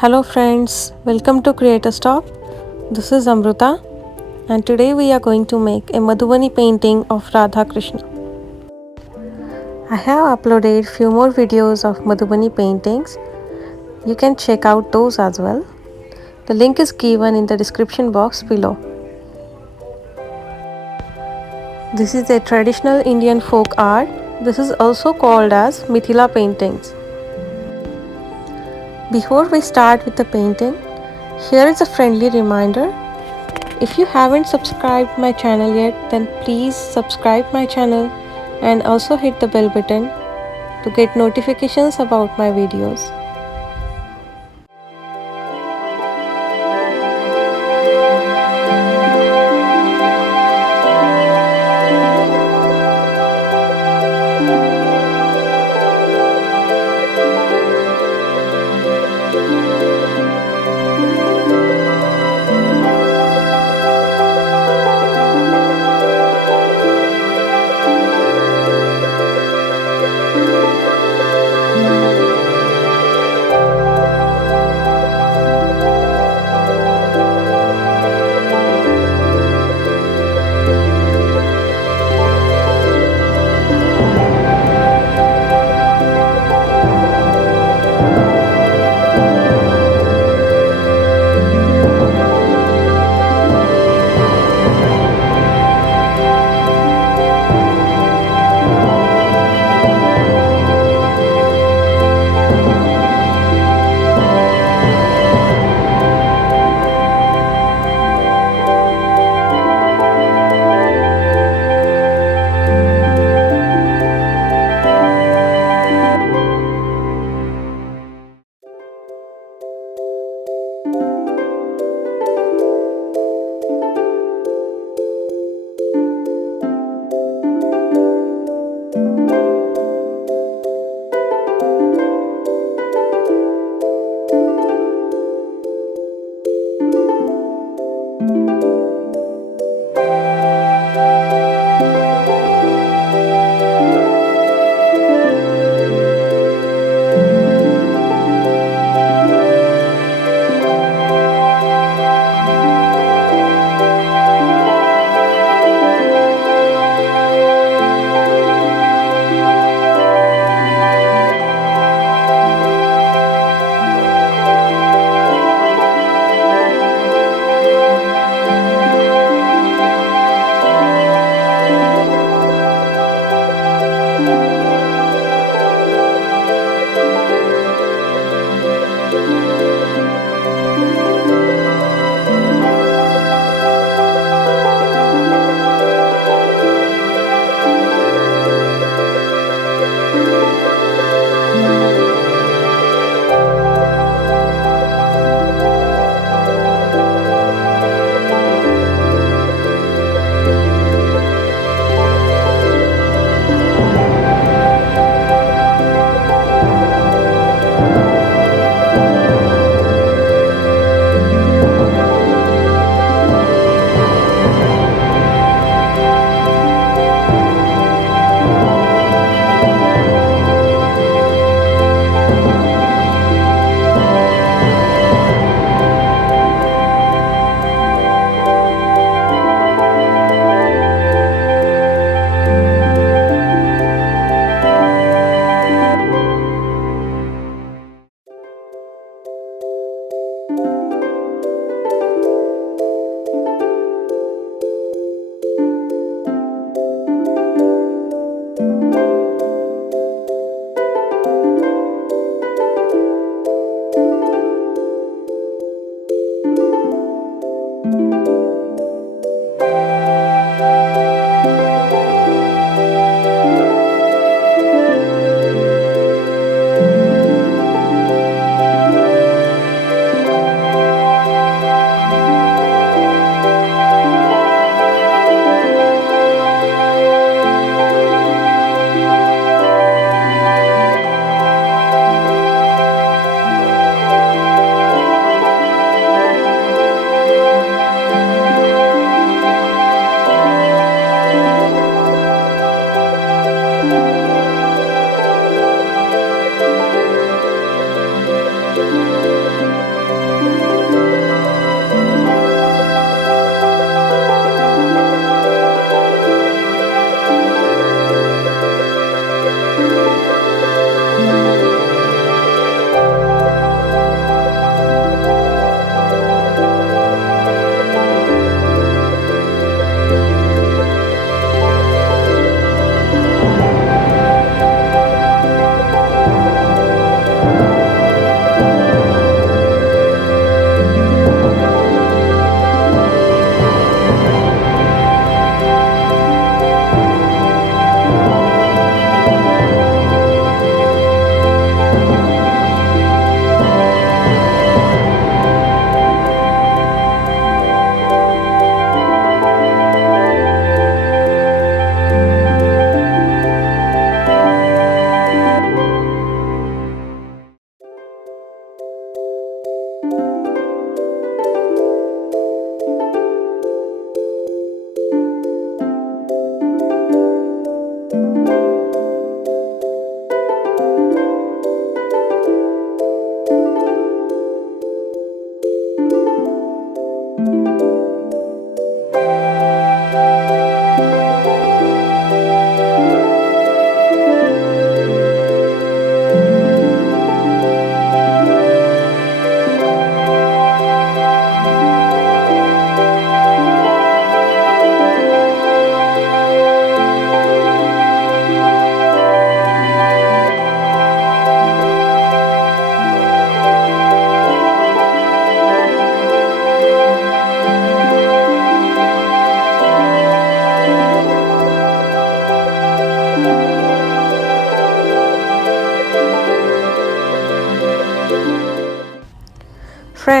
Hello friends, welcome to Creators Talk. This is Amruta and today we are going to make a Madhubani painting of Radha Krishna. I have uploaded few more videos of Madhubani paintings. You can check out those as well. The link is given in the description box below. This is a traditional Indian folk art. This is also called as Mithila paintings. Before we start with the painting, here is a friendly reminder. If you haven't subscribed my channel yet, then please subscribe my channel and also hit the bell button to get notifications about my videos.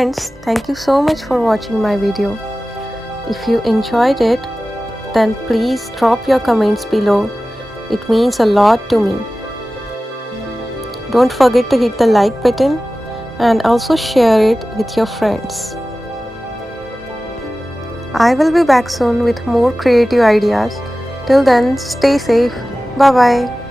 friends, thank you so much for watching my video. If you enjoyed it, then please drop your comments below. It means a lot to me. Don't forget to hit the like button and also share it with your friends. I will be back soon with more creative ideas. Till then, stay safe. Bye bye.